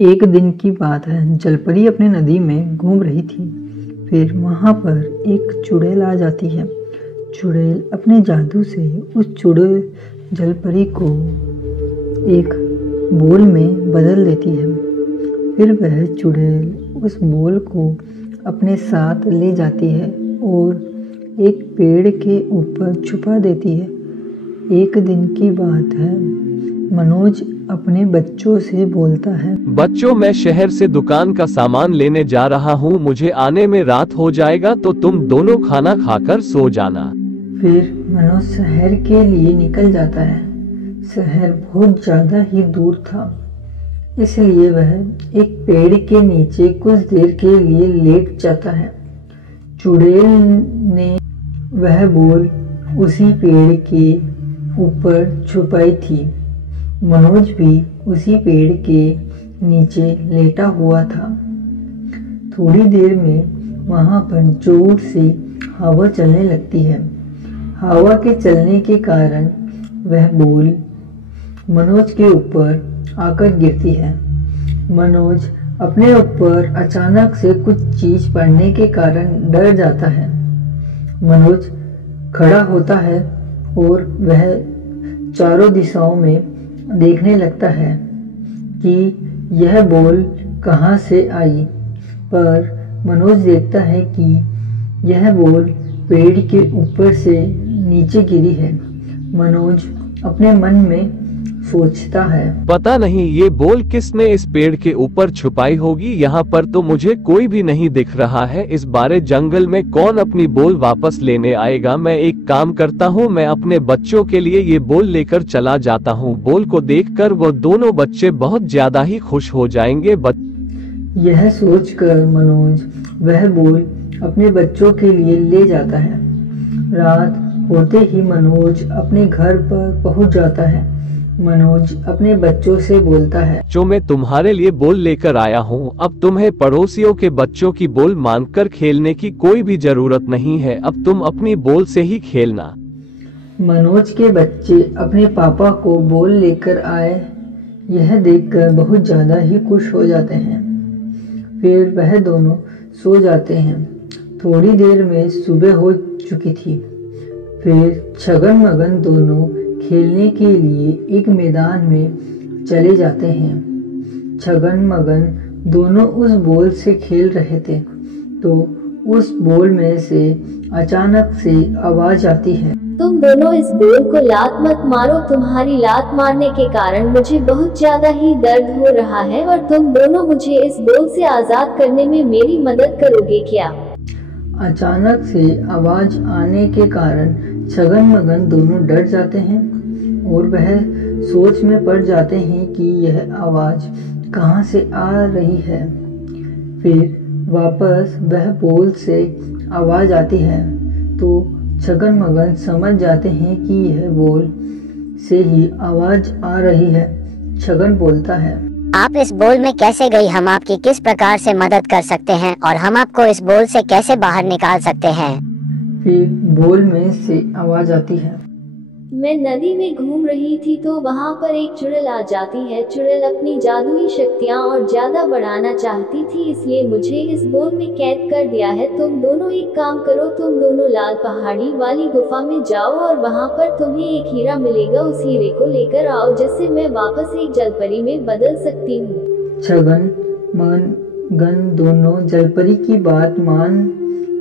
एक दिन की बात है, जलपरी अपनी नदी में घूम रही थी। फिर वहाँ पर एक चुड़ैल आ जाती है। चुड़ैल अपने जादू से उस चुड़ैल जलपरी को एक बोल में बदल देती है। फिर वह चुड़ैल उस बोल को अपने साथ ले जाती है और एक पेड़ के ऊपर छुपा देती है। एक दिन की बात है, मनोज अपने बच्चों से बोलता है, बच्चों, मैं शहर से दुकान का सामान लेने जा रहा हूँ, मुझे आने में रात हो जाएगा, तो तुम दोनों खाना खाकर सो जाना। फिर मनोज शहर के लिए निकल जाता है। शहर बहुत ज्यादा ही दूर था, इसलिए वह एक पेड़ के नीचे कुछ देर के लिए लेट जाता है। चुड़ैल ने वह बोल उसी पेड़ के ऊपर छुपाई थी। मनोज भी उसी पेड़ के नीचे लेटा हुआ था। थोड़ी देर में वहां पर जोर से हवा चलने लगती है। हवा के चलने के कारण वह बोल मनोज के ऊपर आकर गिरती है। मनोज अपने ऊपर अचानक से कुछ चीज पड़ने के कारण डर जाता है। मनोज खड़ा होता है और वह चारों दिशाओं में देखने लगता है कि यह बोल कहाँ से आई, पर मनोज देखता है कि यह बोल पेड़ के ऊपर से नीचे गिरी है। मनोज अपने मन में सोचता है, पता नहीं ये बोल किसने इस पेड़ के ऊपर छुपाई होगी, यहाँ पर तो मुझे कोई भी नहीं दिख रहा है। इस बारे जंगल में कौन अपनी बोल वापस लेने आएगा। मैं एक काम करता हूँ, मैं अपने बच्चों के लिए ये बोल लेकर चला जाता हूँ। बोल को देखकर वो दोनों बच्चे बहुत ज्यादा ही खुश हो जाएंगे। यह सोचकर मनोज वह बोल अपने बच्चों के लिए ले जाता है। रात होते ही मनोज अपने घर पर पहुंच जाता है। मनोज अपने बच्चों से बोलता है, जो मैं तुम्हारे लिए बोल लेकर आया हूँ, अब तुम्हें पड़ोसियों के बच्चों की बोल मानकर खेलने की कोई भी जरूरत नहीं है, अब तुम अपनी बोल से ही खेलना। मनोज के बच्चे अपने पापा को बोल लेकर आए, यह देखकर बहुत ज्यादा ही खुश हो जाते हैं। फिर वह दोनों सो जाते हैं। थोड़ी देर में सुबह हो चुकी थी। फिर छगन मगन दोनों खेलने के लिए एक मैदान में चले जाते हैं। छगन मगन दोनों उस बॉल से खेल रहे थे, तो उस बॉल में से अचानक से आवाज आती है, तुम दोनों इस बॉल को लात मत मारो, तुम्हारी लात मारने के कारण मुझे बहुत ज्यादा ही दर्द हो रहा है और तुम दोनों मुझे इस बॉल से आजाद करने में मेरी मदद करोगे क्या? अचानक से आवाज आने के कारण छगन मगन दोनों डर जाते हैं और वह सोच में पड़ जाते हैं कि यह आवाज कहां से आ रही है। फिर वापस वह बॉल से आवाज आती है, तो छगन मगन समझ जाते हैं कि यह बॉल से ही आवाज आ रही है। छगन बोलता है, आप इस बॉल में कैसे गई? हम आपकी किस प्रकार से मदद कर सकते हैं और हम आपको इस बॉल से कैसे बाहर निकाल सकते हैं? फिर बॉल में से आवाज आती है, मैं नदी में घूम रही थी तो वहाँ पर एक चुड़ैल आ जाती है। चुड़ैल अपनी जादुई शक्तियाँ और ज्यादा बढ़ाना चाहती थी, इसलिए मुझे इस बॉल में कैद कर दिया है। तुम दोनों एक काम करो, तुम दोनों लाल पहाड़ी वाली गुफा में जाओ और वहाँ पर तुम्हें एक हीरा मिलेगा, उस हीरे को लेकर आओ जिससे मैं वापस एक जलपरी में बदल सकती हूँ। छगन मगन दोनों जलपरी की बात मान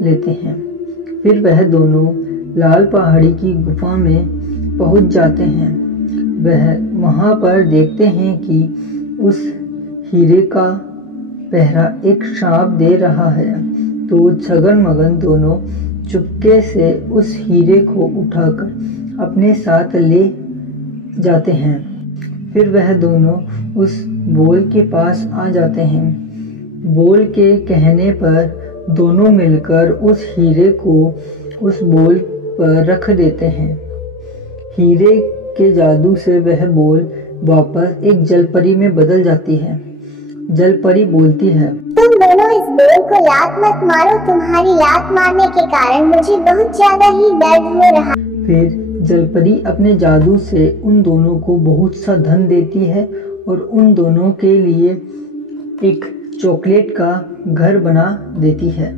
लेते हैं। फिर वह दोनों लाल पहाड़ी की गुफा में पहुंच जाते हैं। वह वहां पर देखते हैं कि उस हीरे का पहरा एक सांप दे रहा है, तो छगन मगन दोनों चुपके से उस हीरे को उठाकर अपने साथ ले जाते हैं। फिर वह दोनों उस बोल के पास आ जाते हैं। बोल के कहने पर दोनों मिलकर उस हीरे को उस बोल पर रख देते हैं। हीरे के जादू से वह बोल वापस एक जलपरी में बदल जाती है। जलपरी बोलती है, तुम दोनों इस बॉल को लात मत मारो, तुम्हारी लात मारने के कारण मुझे बहुत ज्यादा ही दर्द हो रहा। फिर जलपरी अपने जादू से उन दोनों को बहुत सा धन देती है और उन दोनों के लिए एक चॉकलेट का घर बना देती है।